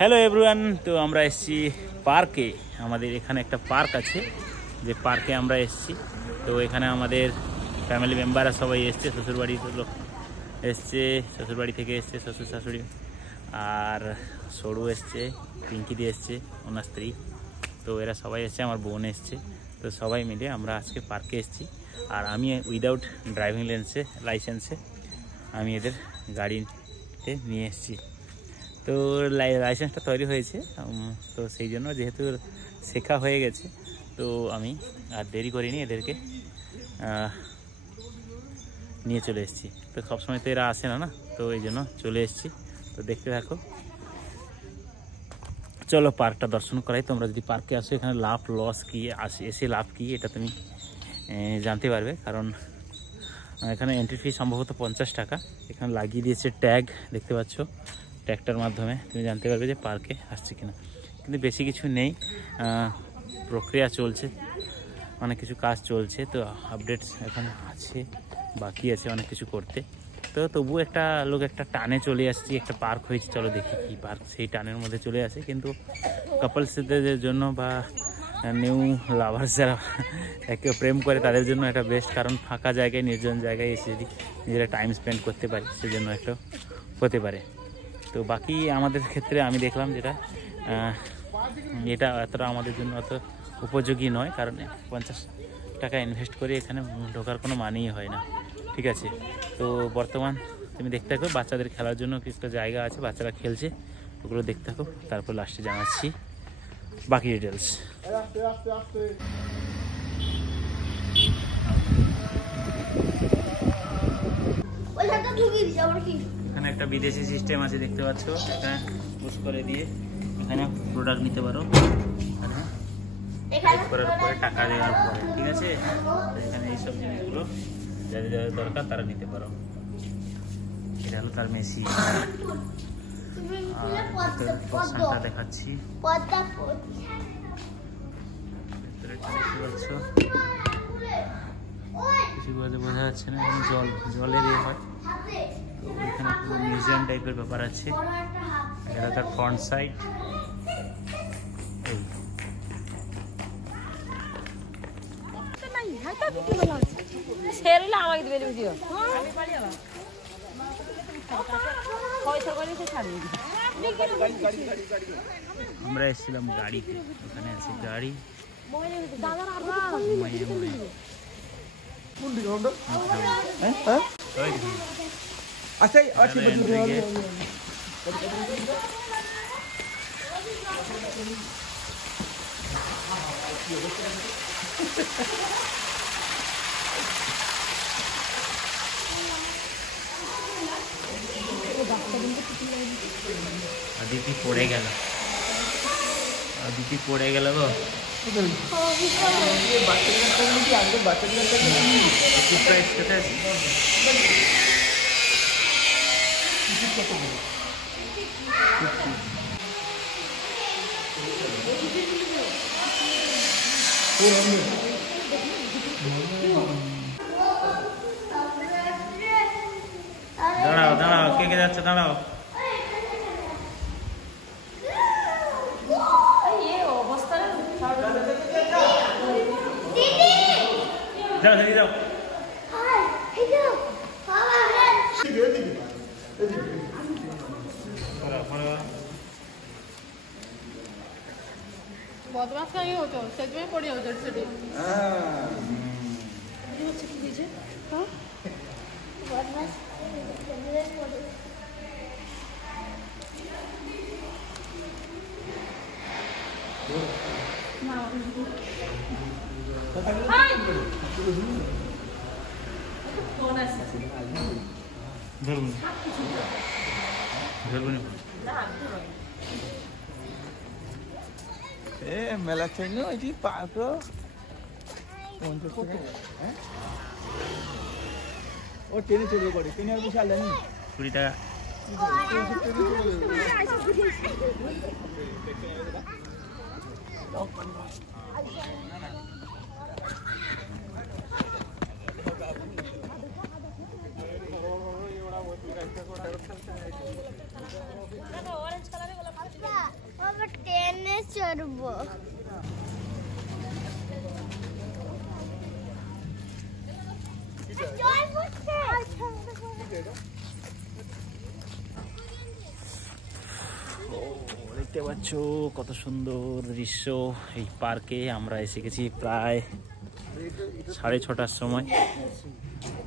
Hello everyone, তো আমরা এসেছি পার্কে। আমাদের এখানে একটা পার্ক আছে, যে পার্কে আমরা এসেছি। তো এখানে আমাদের ফ্যামিলি মেম্বাররা সবাই এসছে, শ্বশুরবাড়ির লোক এসছে, শ্বশুরবাড়ি থেকে এসছে শ্বশুর শাশুড়ি, আর সরু এসছে, পিঙ্কিদি এসছে ওনার স্ত্রী। তো এরা সবাই এসছে, আমার বোন এসছে। তো সবাই মিলে আমরা আজকে পার্কে এসেছি। আর আমি উইদাউট ড্রাইভিং লাইসেন্সে আমি এদের গাড়িতে নিয়ে এসেছি। তো লাইসেন্সটা তৈরি হয়েছে, তো সেই জন্য যেহেতু শেখা হয়ে গেছে, তো আমি আর দেরি করিনি, এদেরকে নিয়ে চলে এসেছি। তো সবসময় তো এরা আসে না, তো এই জন্য চলে এসেছি। তো দেখতে থাকো, চলো পার্কটা দর্শন করাই। তোমরা যদি পার্কে আসো, এখানে লাভ লস কী এসে লাভ কী এটা তুমি জানতে পারবে। কারণ এখানে এন্ট্রি ফি সম্ভবত 50 টাকা। এখানে লাগিয়ে দিয়েছে ট্যাগ, দেখতে পাচ্ছ। ট্যাগটার মাধ্যমে তুমি জানতে পারবে যে পার্কে আসছে কিনা। কিন্তু বেশি কিছু নেই, প্রক্রিয়া চলছে, অনেক কিছু কাজ চলছে। তো আপডেটস এখন আছে, বাকি আছে অনেক কিছু করতে। তো তবুও একটা লোক একটা টানে চলে আসছি, একটা পার্ক হয়েছে, চলো দেখি কী পার্ক। সেই টানের মধ্যে চলে আসে, কিন্তু কাপলসদের জন্য বা নিউ লাভার্স যারা একে প্রেম করে তাদের জন্য একটা বেস্ট। কারণ ফাঁকা জায়গায়, নির্জন জায়গায় এসে যদি নিজেরা টাইম স্পেন্ড করতে পারি, সেজন্য একটা হতে পারে। তো বাকি আমাদের ক্ষেত্রে আমি দেখলাম যেটা এটা এতটা আমাদের জন্য অত উপযোগী নয়, কারণ 50 টাকা ইনভেস্ট করে এখানে ঢোকার কোনো মানেই হয় না। ঠিক আছে, তো বর্তমান তুমি দেখতে থাকো, বাচ্চাদের খেলার জন্য একটা জায়গা আছে, বাচ্চারা খেলছে, ওগুলো দেখতে থাকো। তারপর লাস্টে জানাচ্ছি বাকি ডিটেলস। এখানে একটা বিদেশি সিস্টেম আছে, দেখতে পাচ্ছ। এখানে পুশ করে দিয়ে এখানে প্রোডাক্ট নিতে পারো, করার পরে টাকা দেওয়ার পরে, ঠিক আছে। এখানে এইসব জিনিসগুলো যাদের যাদের দরকার তারা নিতে পারো। এটা হলো তার মেশিন। আর দেখাচ্ছি, কিছু বোঝা যাচ্ছে না, জলের ইয়ে হয়। তো এখানে পুরো মিউজিয়াম টাইপের ব্যাপার আছে। এটা তার ফ্রন্ট সাইড। আমরা এসেছিলাম গাড়িতে, ওখানে আছে গাড়ি। আদিতি পড়ে গেল, আদিতি পড়ে গেল গো। দাঁড়াও দাঁড়াও, কে কে যাচ্ছে, দাঁড়াও। যাও দিদি যাও। বদমাস কাই হতো, সেজন্য পড়ে হতো সেটি। হচ্ছে কি দিয়েছে? হ্যাঁ বদমাস সেজন্য পড়ে। না হাই কোন আছে? ধরুন ধরুন না এ মেলা চৈন্য এটি পার্ক 50 টাকা। ও ট্রেনে চলে পড়ে, ট্রেনে আর বিশাল জানি 20 টাকা। অরেঞ্জ কালারে চড়বো। দেখতে পাচ্ছ কত সুন্দর দৃশ্য। এই পার্কে আমরা এসে গেছি প্রায় 6:30টার সময়।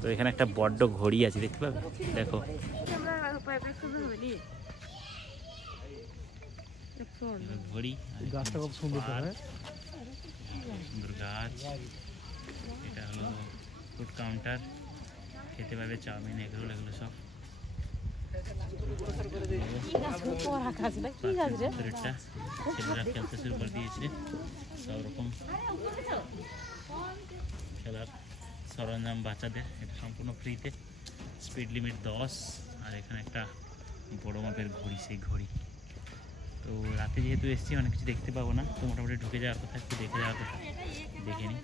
তো এখানে একটা বড্ড ঘড়ি আছে, দেখতে পাবে, দেখো ঘড়ি, গাছটা খুব সুন্দর, সুন্দর গাছ। এটা হলো ফুড কাউন্টার, খেতে পাবে চাউমিন, এগরোল, এগুলো সব। ছেলেরা খেলতে শুরু করে দিয়েছে, সব রকম খেলার সরঞ্জাম বাচ্চাদের। এটা সম্পূর্ণ ফ্রিতে, স্পিড লিমিট 10। আর এখানে একটা বড় মাপের ঘড়ি, সেই ঘড়ি। তো রাতে যেহেতু এসেছি অনেক কিছু দেখতে পাবো না, তো মোটামুটি ঢুকে যাওয়ার কথা, একটু দেখে যাওয়ার কথা, দেখে নিই।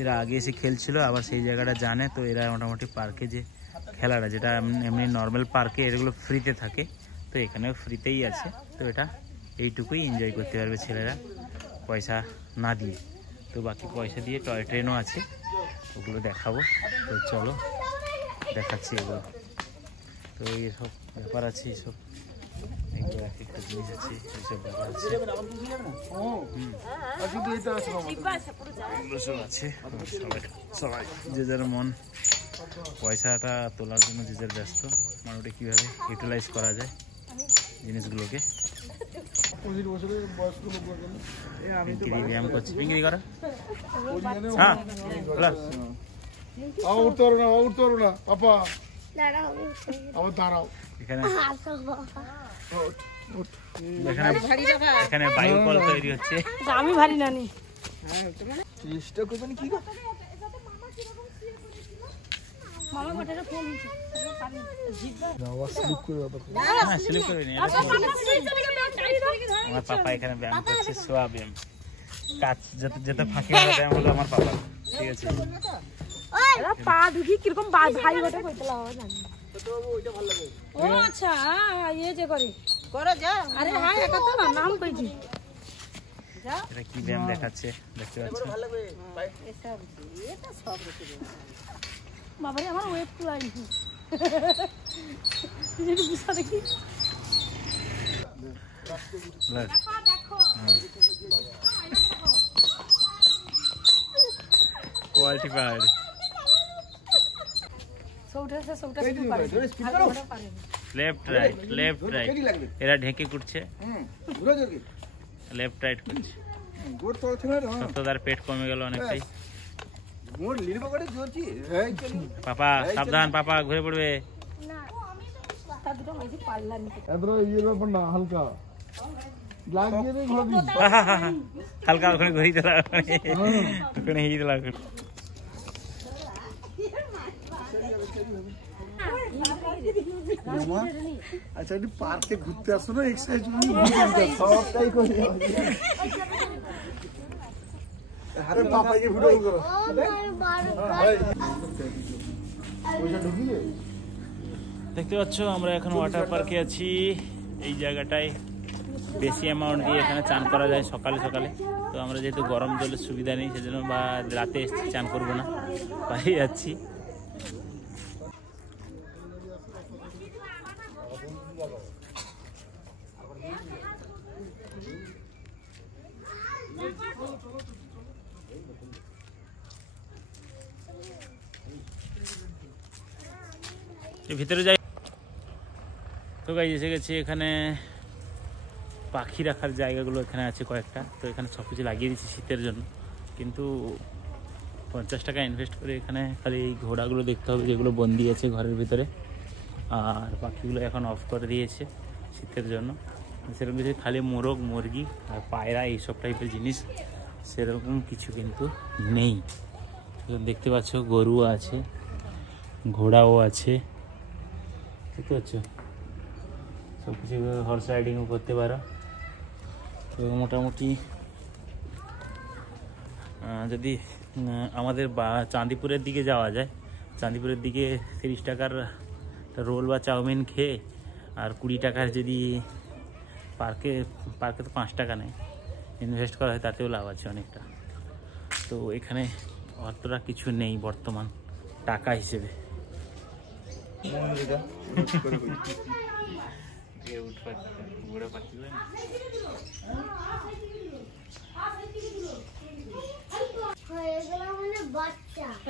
এরা আগে এসে খেলছিল, আবার সেই জায়গাটা জানে, তো এরা মোটামুটি পার্কে যে খেলাটা, যেটা এমনি নর্মাল পার্কে এগুলো ফ্রিতে থাকে, তো এখানেও ফ্রিতেই আছে। তো এটা এইটুকুই এনজয় করতে পারবে ছেলেরা পয়সা না দিয়ে। তো বাকি পয়সা দিয়ে টয় ট্রেনও আছে, ওগুলো দেখাবো। তো চলো দেখাচ্ছি এগুলো। তো এইসব ব্যাপার আছে, এইসব এগুলো এক একটা জিনিস আছে, এইসব ব্যাপার আছে, এগুলো সব আছে। সবাই যে যার মন, পয়সাটা তোলার জন্য যে যার ব্যস্ত, মোটামুটি কীভাবে ইউটিলাইজ করা যায় জিনিসগুলোকে। ব্যায়াম করছি, পিঙ্কি করা। হ্যাঁ, উঠতে পারো না, উঠতে পারো না পাপা, আবার দাঁড়াও। এখানে এখানে বায়ু কল তৈরি হচ্ছে। আমি ভারী নানি চেষ্টা করবেন কি গো, মামা ঘটাটা ফোন দিয়েছে স্লিপ করে বাবা। না, স্লিপ করে নি। আমার পাপা এখানে ব্যায়াম করছে, সোয়া ব্যায়াম। কাজ যেতে ফাঁকি মারা ব্যায়াম হলো আমার পাপা। ঠিক আছে, পা ঢুকি কিরকম ভাই ঘটে কইতলা হবে জানি। ও আচ্ছা, ইয়ে যে করে যা। আরে হ্যাঁ, একা তো না, নাম কইছি। এটা কি ব্যায়াম দেখাচ্ছে দেখতে পাচ্ছেন। বাবারে আমার ওয়েট ফুলাই যেটা বুঝা দেখি। Quality part. Left right, left right. এরা ঢেকে করছে, লেফট রাইট করছে। সত্যদার পেট কমে গেল অনেকটাই। পাপা সাবধান, পাপা ঘুরে পড়বে। হালকা হালকা ওখানে ঘুরি দিলা, ওখানে হিয়ে দিলা। আচ্ছা, পার্কে ঘুরতে আসো না, এক্সারসাইজ সবটাই করি। আরে পাপাকে ভিডিও করো। দেখতে পাচ্ছ আমরা এখন ওয়াটার পার্কে আছি। এই জায়গাটায় বেশি অ্যামাউন্ট দিয়ে এখানে চান করা যায় সকালে সকালে। তো আমরা যেহেতু গরম জলের সুবিধা নেই, সেজন্য বা রাতে এসছি, চান করবো না, বাইরে যাচ্ছি। ভিতরে যাই। তো গাইস এসে গেছি, এখানে পাখি রাখার জায়গাগুলো এখানে আছে কয়েকটা। তো এখানে সব কিছু লাগিয়ে দিচ্ছি শীতের জন্য, কিন্তু 50 টাকা ইনভেস্ট করে এখানে খালি এই ঘোড়াগুলো দেখতে হবে, যেগুলো বন্দি আছে ঘরের ভিতরে। আর পাখিগুলো এখন অফ করে দিয়েছে শীতের জন্য। সেরকম কিছু, খালি মোরগ, মুরগি আর পায়রা, এইসব টাইপের জিনিস, সেরকম কিছু কিন্তু নেই। দেখতে পাচ্ছ গরু আছে, ঘোড়াও আছে, দেখতে পাচ্ছ। সব কিছু হর্স রাইডিংও করতে পারো। তো মোটামুটি যদি আমাদের চাঁদিপুরের দিকে যাওয়া যায়, চাঁদিপুরের দিকে 30 টাকার রোল বা চাউমিন খেয়ে আর 20 টাকার যদি পার্কে তো 5 টাকা নেয়, ইনভেস্ট করা হয় তাতেও লাভ আছে অনেকটা। তো এখানে অতটা কিছু নেই বর্তমান টাকা হিসেবে।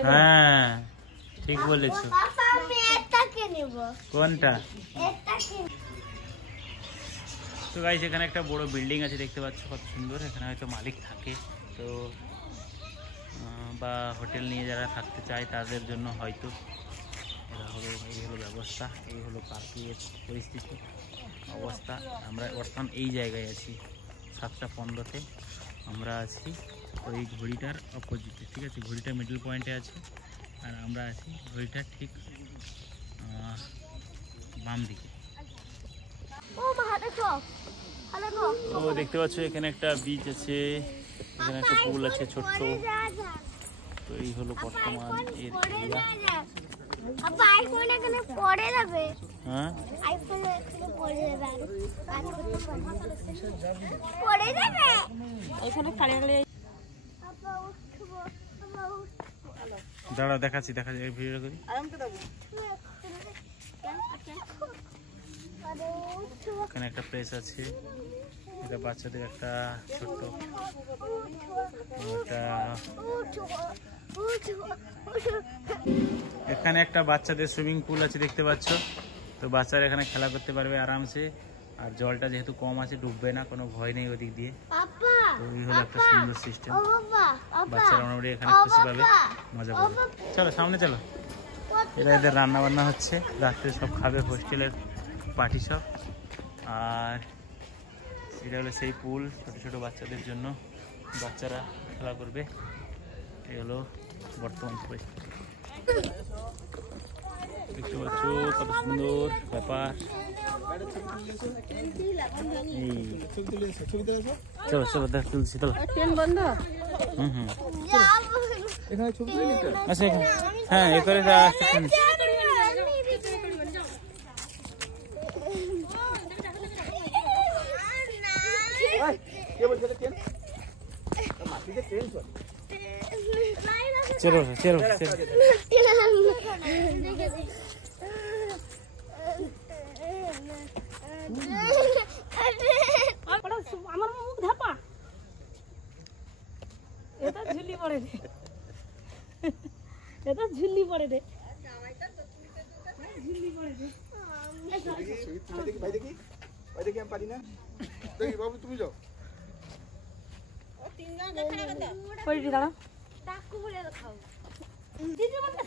হ্যাঁ ঠিক বলেছো। কোনটা? তো গাইস এখানে একটা বড় বিল্ডিং আছে দেখতে পাচ্ছ, কত সুন্দর। এখানে হয়তো মালিক থাকে, তো বা হোটেল নিয়ে যারা থাকতে চায় তাদের জন্য হয়তো এই হলো ব্যবস্থা, এই হলো পার্কের পরিস্থিতি অবস্থা। আমরা বর্তমান এই জায়গায় আছি 7:15-তে, আমরা আছি ওই ঘড়িটার অপোজিটে, ঠিক আছে? ঘড়িটা মিডল পয়েন্টে আছে আর আমরা আছি ঘড়িটার ঠিক বাম দিকে। তো দেখতে পাচ্ছ এখানে একটা বিচ আছে, এখানে একটা পুল আছে ছোট্ট। তো এই হলো বর্তমান এর এরিয়া। হ্যাঁ দাঁড়া দেখাচ্ছি ভিডিও করি। এখানে একটা প্লেস আছে, এটা বাচ্চাদের একটা ছোট্ট এখানে একটা বাচ্চাদের সুইমিং পুল আছে দেখতে পাচ্ছ। তো বাচ্চারা এখানে খেলা করতে পারবে আরামসে, আর জলটা যেহেতু কম আছে ডুববে না, কোনো ভয় নেই ওদিক দিয়ে। তো এই হলো একটা সুন্দর সিস্টেম, বাচ্চারা মোটামুটি এখানে খুশি পাবে, মজা পাবে। চলো সামনে চলো। এরা এদের রান্না বান্না হচ্ছে, রাত্রে সব খাবে হোস্টেলের পার্টি সব। আর এটা হলো সেই পুল, ছোটো ছোটো বাচ্চাদের জন্য, বাচ্চারা খেলা করবে। এই হলো বর্তমান পরিস্থিতি, দেখতে পাচ্ছ কত সুন্দর ব্যাপার। চলো চলো দেখ তুলছি, চলো। আচ্ছা হ্যাঁ এ করে চলো চলো আমার মুখ ধাপা, এটা ঝুলি পড়ে রে, এটা ঝুলি পড়ে রে, ঝুলি পড়ে রে। ভাই দেখি আমি পারি না, দেখি বাবু তুমি যাও। দাঁড়া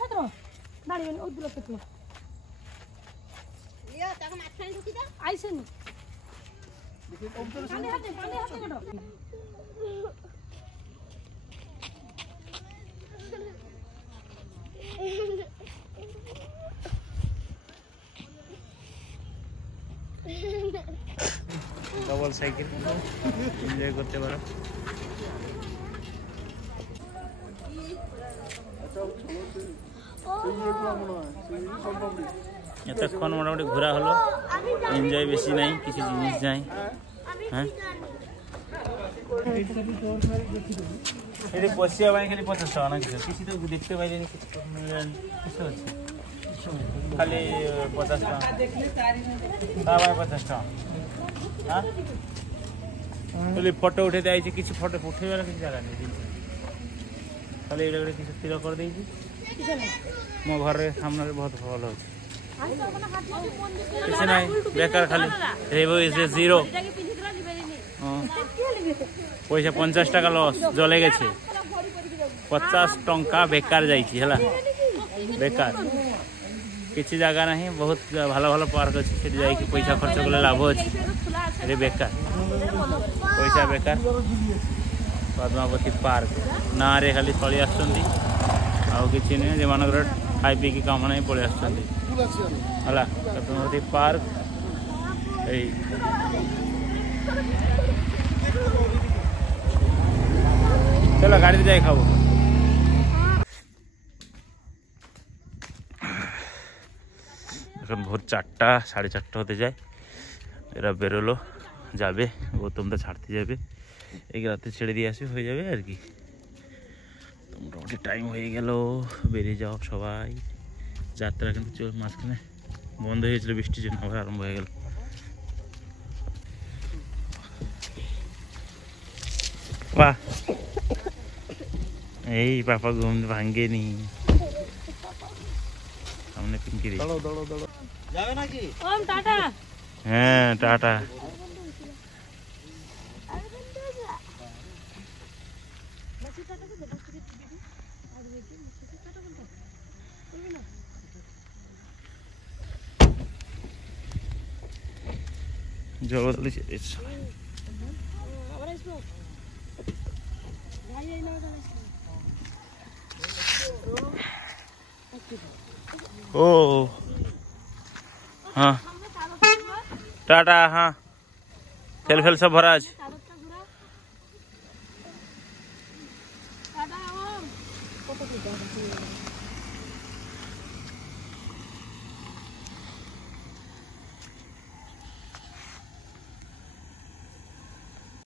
ছাত্র দাঁড়িয়ে ওই দূর থেকে আইসেন ডবল সাইকেল এনজয় করতে পারো। এতক্ষণ মোটামুটি ঘোরা হলো, এনজয় বেশি নাই, কিছু জিনিস নাই। হ্যাঁ এটি বসিয়া বাই খালি 50 টাকা না কিছু, কিছু তো দেখতে পাইলেনি, কিছু হচ্ছে খালি 50 টাকা, তা ভাই 50 টাকা। হ্যাঁ খালি ফটো উঠে দিয়েছি, কিছু ফটো উঠে গেলে কিছু জায়গা নেই, খালি এটা করে কিছু স্থির করে দিয়েছি। ମୋ ଘରେ ସାମ୍ନାରେ ବହୁତ ଭଲ ଅଛି, କିଛି ନାହିଁ ବେକାର, ଖାଲି ଜିରୋ ପଇସା 50 টাকা লস জলে গেছে, 50 ଟଙ୍କା বেকার ଯାଇଛି ହେଲା, বেকার କିଛି ଜାଗା ନାହିଁ। ବହୁତ ଭଲ ଭଲ ପାର୍କ ଅଛି, ସେଠି ଯାଇକି ପଇସା ଖର୍ଚ୍ଚ କଲେ ଲାଭ ଅଛି, ଏଠି ବେକାର ପଇସା ବେକାର। ପଦ୍ମାବତୀ ପାର୍କ ନାଁରେ ଖାଲି ଚଳି ଆସୁଛନ୍ତି, ଆଉ କିଛି ନୁହେଁ, ଯେମାନଙ୍କର ଖାଇ ପିଇକି କାମ ନାହିଁ ପଳେଇ ଆସୁଛନ୍ତି ହେଲା। ପଦ୍ମାବତୀ ପାର୍କ ଏଇ চলো গাড়িতে যাই খাবো। এখন ভোর 4টা 4:30 হতে যায়, এরা বেরোলো যাবে, গৌতমদা ছাড়তে যাবে, এই রাতে ছেড়ে দিয়ে আসবে, হয়ে যাবে আর কি। তো মোটামুটি টাইম হয়ে গেল, বেরিয়ে যাও সবাই। যাত্রা কিন্তু মাঝখানে বন্ধ হয়েছিল বৃষ্টির জন্য, আবার আরম্ভ হয়ে গেল। বাহ, এই পাপা ঘুম ভাঙ্গেনি। সামনে পিঙ্কি রে, যাবে নাকি? ওম টাটা। হ্যাঁ টাটা। জগদ্দলি ओ हाँ टाटा। हाँ तेल फेल सब भरा আছে। টাটা।